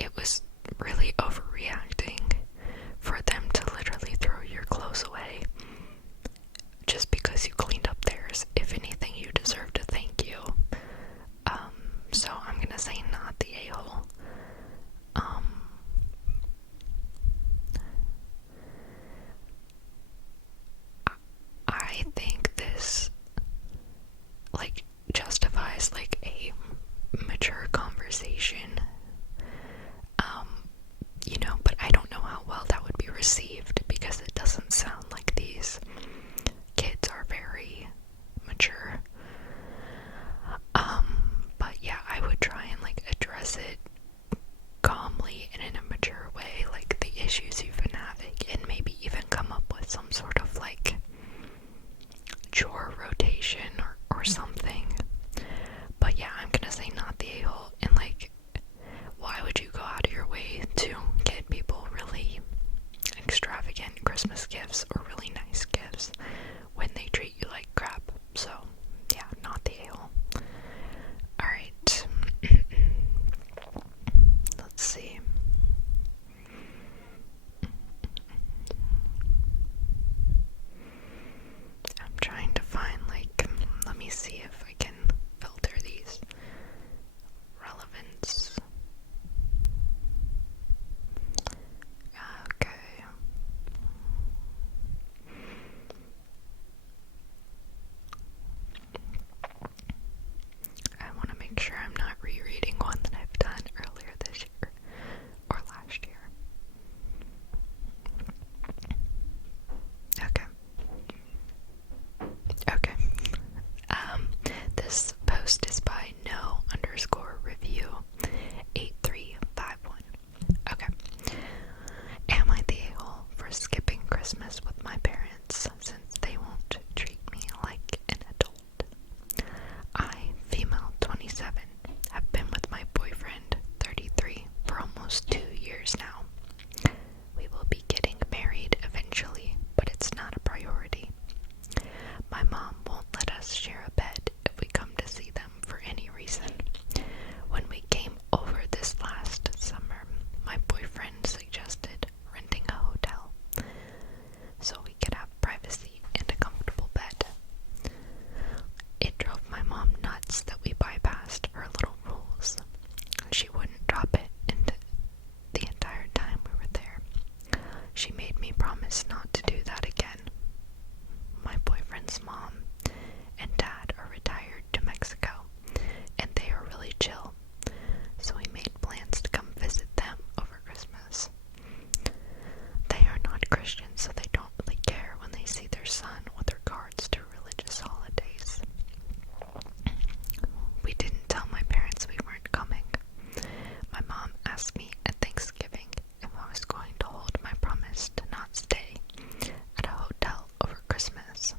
it was really overreacting for them to literally throw your clothes away just because you cleaned up theirs. If anything, you deserve to thank you. So I'm gonna say not the a-hole. I think this, like, justifies, like, a mature conversation. But I don't know how well that would be received, because it doesn't sound like these kids are very mature. But yeah, I would try and, like, address it calmly and in a mature way, like the issues you've been having, and maybe even come up with some sort of, like, chore rotation or something. But yeah, I'm gonna say not the a-hole. And, like, why would you go out of your way to get people really extravagant Christmas gifts or really nice gifts when they treat you like crap? So yeah, not the a-hole. Alright. Let's see. I'm trying to find, like, let me see if I can filter these. Relevance. Okay. I want to make sure I'm not rereading one that I've done earlier this year or last year. Okay. Okay. This post is by no_review8351. Okay. Am I the a-hole for skipping Christmas with my parents since they won't treat me like an adult? I, female 27, have been with my boyfriend, 33, for almost 2 years now. We will be getting married eventually, but it's not a priority. My mom won't let us share a bed if we come to see them for any reason. When we came over this last summer, my boyfriend suggested renting a hotel so we could have privacy and a comfortable bed. It drove my mom nuts that we bypassed her little rules. She wouldn't drop it into the entire time we were there. She made me promise not to do that again. My boyfriend's mom and dad are retired to Mexico, and they are really chill, so we made plans to come visit them over Christmas. They are not Christians, so they don't really care when they see their son with regards to religious holidays. We didn't tell my parents we weren't coming. My mom asked me at Thanksgiving if I was going to hold my promise to not stay at a hotel over Christmas.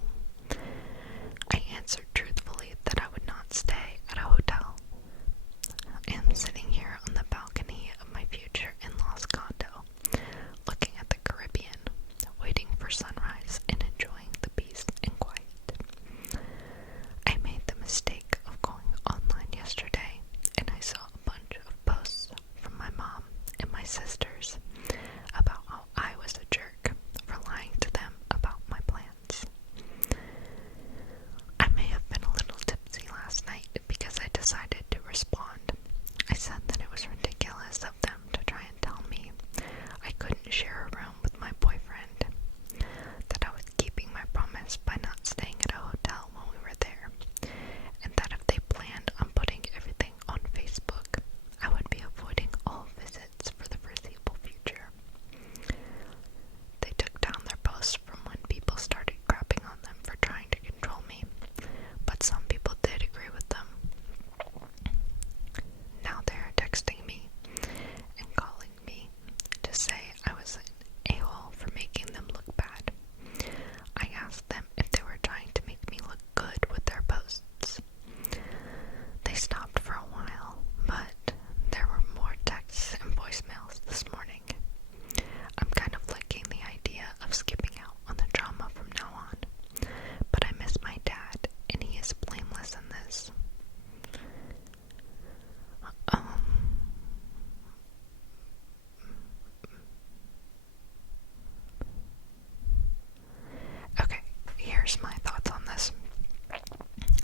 here's my thoughts on this.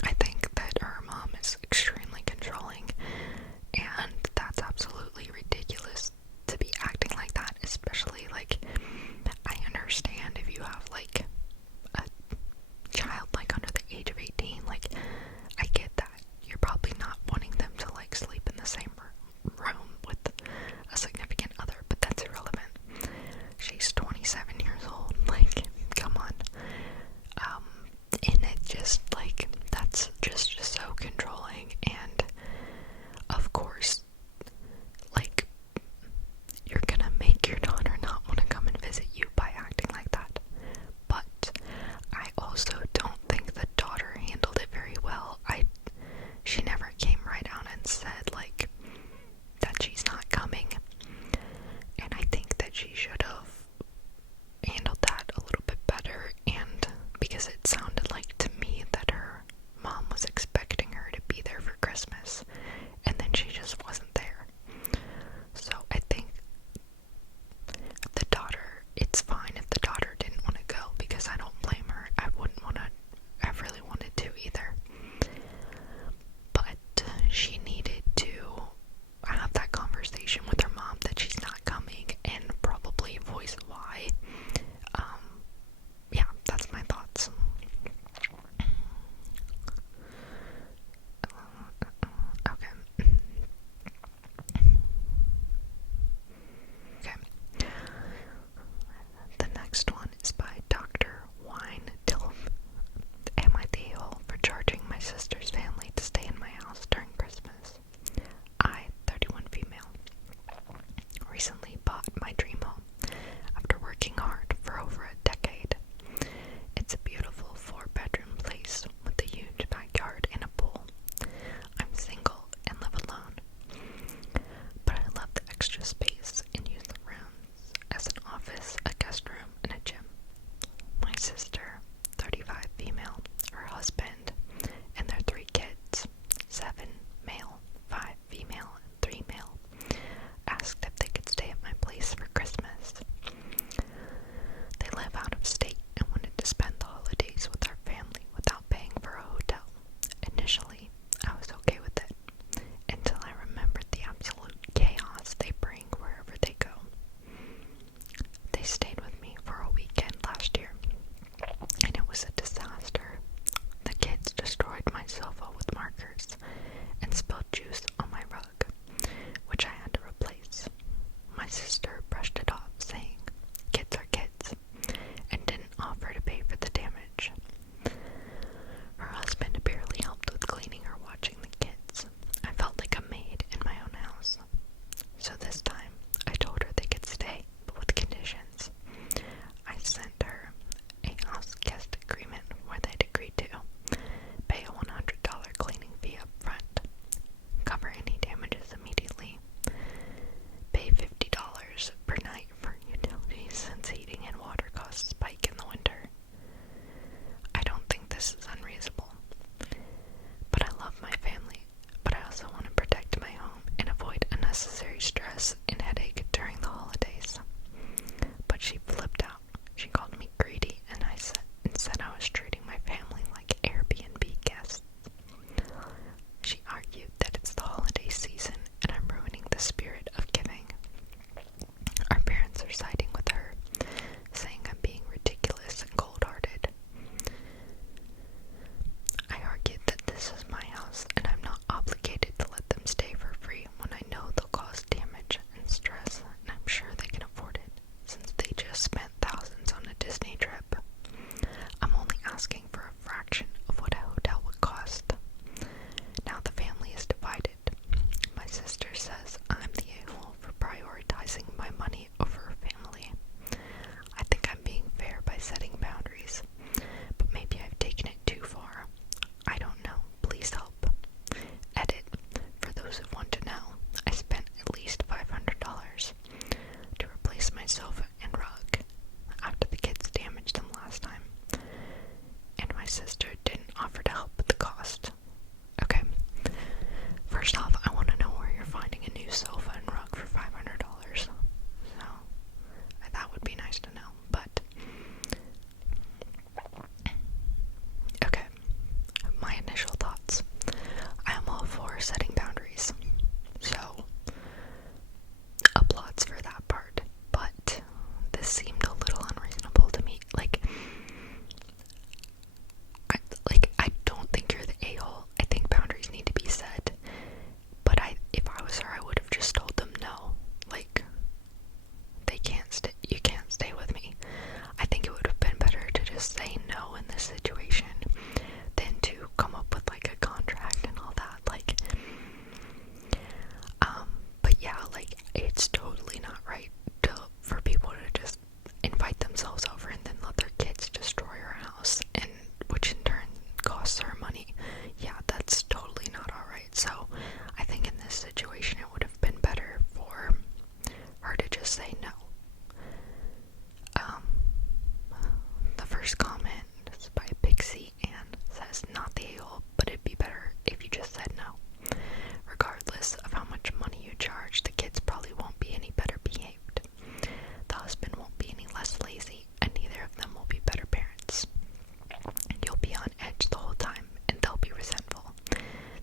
I think that her mom is extremely controlling, and that's absolutely ridiculous to be acting like that, especially, like, I understand if you have, like, a child, like, under the age of 18, like, I get that. You're probably not wanting them to, like, sleep in the same room with a significant other, but that's irrelevant. She's 27 years old, like, come on. And it just, like, that's just so controlling, and of course, like, you're gonna make your daughter not want to come and visit you by acting like that. But I also don't think the daughter handled it very well. She never came right out and said, like, that she's not coming, and I think that she should have handled that a little bit better, and because it sounded like to me that her mom was expecting her to be there for Christmas, and then she just wasn't there. So I think the daughter, it's fine if the daughter didn't want to go, because I don't blame her. I wouldn't want to, I really wanted to either. But she needed to have that conversation with her mom that she's not coming, and probably voice why. Yeah, that's my thoughts. Okay. Okay. The next one is by Dr. Wine Dilf. Am I the a-hole for charging my sister's family to stay in my house during Christmas? I, 31 female, recently bought my dream home after working hard for over a decade. It's a beautiful 4-bedroom place with a huge backyard and a pool. I'm single and live alone, but I love the extra space and use the rooms as an office, a guest room, and a gym. My sister, 35 female, her husband, and their 3 kids, 7 male, 5 female, and 3 male, asked if they could stay at my place for Christmas. They live out of state and wanted to spend the holidays with our family without paying for a hotel. Initially, I was okay with it, until I remembered the absolute chaos they bring wherever they go. They stayed with me for a weekend last year, and it was a disaster. The kids destroyed my sofa with markers and spilled juice on my rug, which I had to replace. My sister brushed it off, saying, "Kids are kids," and didn't offer to pay for the damage. Her husband barely helped with cleaning or watching the kids. I felt like a maid in my own house. So this time, I told her they could stay, but with conditions. I sent her a Houseguest agreement where they'd agreed to pay a $100 cleaning fee up front, cover any damages immediately, pay $50 per night for utilities since heating and water costs spike in the winter. I don't think this is unreasonable, but I love my family, but I also want to protect my home and avoid unnecessary stress and headache during the holidays. But she flipped out. She called me greedy, and said I was treating my family like Airbnb guests. She argued that it's the holiday season and I'm ruining the spirit of giving. Our parents are siding with her, saying I'm being ridiculous and cold-hearted. I argued that this is my house and I'm not obligated to let them stay for free when I know they'll cause damage and stress, and I'm sure they can afford it, since they just spent thousands on a Disney trip. I'm only asking for a fraction of what a hotel would cost. Now the family is divided. My sister says I'm the a-hole for prioritizing my money over her family. I think I'm being fair by setting boundaries, but maybe I've taken it too far. I don't know. Please help. Edit. For those who want to know, I spent at least $500 to replace my sofa and rug after the kids damaged them last time, and my sister didn't offer to help with the cost. Okay, first off, I want to know where you're finding a new sofa and rug for $500. So, that would be nice to know, but no in this situation than to come up with like a contract and all that. Like, but yeah, like, it's totally not right for people to just invite themselves over and then let their kids destroy our house, and which in turn costs our money. Yeah, that's totally not alright. So I think in this situation it would have been better for her to just say no. The first comment is by Pixie and says, not the a-hole, but it'd be better if you just said no. Regardless of how much money you charge, the kids probably won't be any better behaved. The husband won't be any less lazy, and neither of them will be better parents. You'll be on edge the whole time, and they'll be resentful.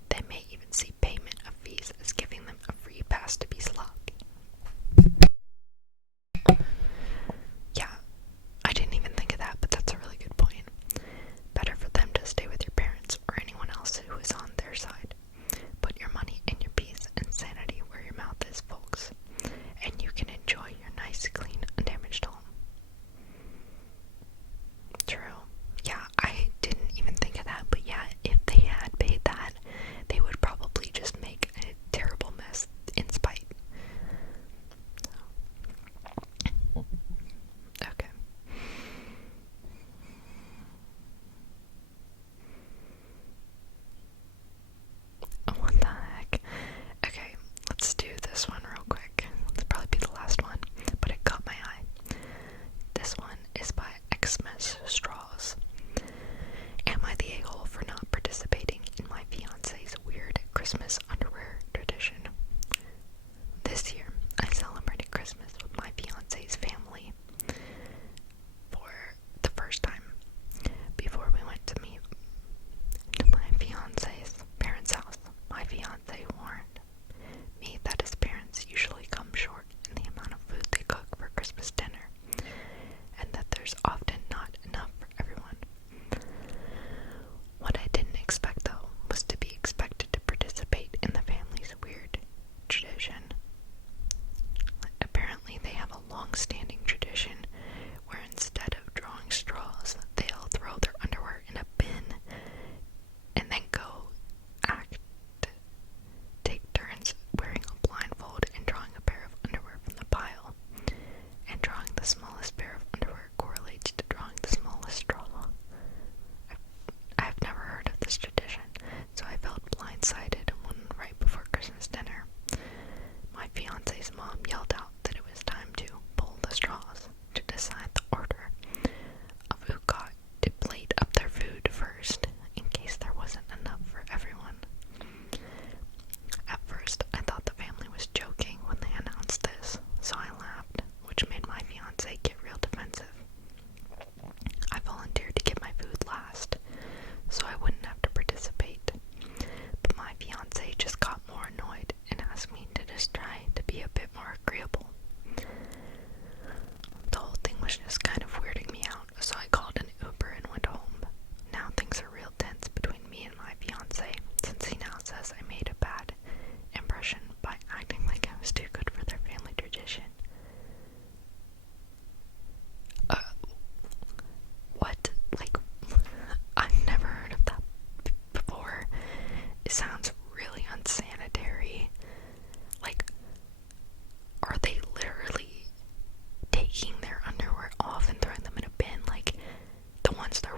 They may even see payment of fees as giving them a free pass to be sloppy. Yeah, I didn't even think of that, but that's a really good point. Better for them to stay with your parents or anyone else who is on their side. Put your money and your peace and sanity where your mouth is, folks, and you can enjoy your nice, clean, undamaged home. True. Yeah, I didn't even think of that, but yeah, if they had paid that, they would probably just make a terrible mess in spite. Okay. What the heck? Okay, let's do this one real quick. It's probably be the last one, but it caught my eye. This one is by Xmas Straws. Am I the a-hole for not participating in my fiance's weird Christmas underwear tradition? This year, I celebrated Christmas with my fiance's family for the first time. Before we went to meet my fiance's parents' house, my fiance warned me that his parents usually come short in the amount of food they cook for Christmas dinner, and that there's often not enough for everyone. What I didn't expect, though, was to be expected to participate in the family's weird tradition. Apparently, they have a long-standing tradition where instead of drawing straws, they'll throw their underwear in a bin and then take turns wearing a blindfold and drawing a pair of underwear from the pile. And drawing the smallest pair of underwear correlates to drawing the smallest straw. I've never heard of this tradition, so I felt blindsided when right before Christmas dinner, my fiance's mom yelled out that it was time to pull the straws to decide the order of who got to plate up their food first, in case there wasn't enough for everyone. At first, I thought the family was joking when they announced this, so I laughed, which made my fiance get real defensive. I volunteered to get my food last, so I wouldn't have to participate. But my fiance just got more annoyed and asked me to just try to be a bit more agreeable. The whole thing was just kind of weirding me out, so I called an Uber and went home. Now things are real tense between me and my fiance, since he now says I made a bad impression by acting like I was too good for their family tradition. What? Like, I've never heard of that before. It sounds really unsanitary. Like, are they literally taking their underwear off and throwing them in a bin? Like, the ones they're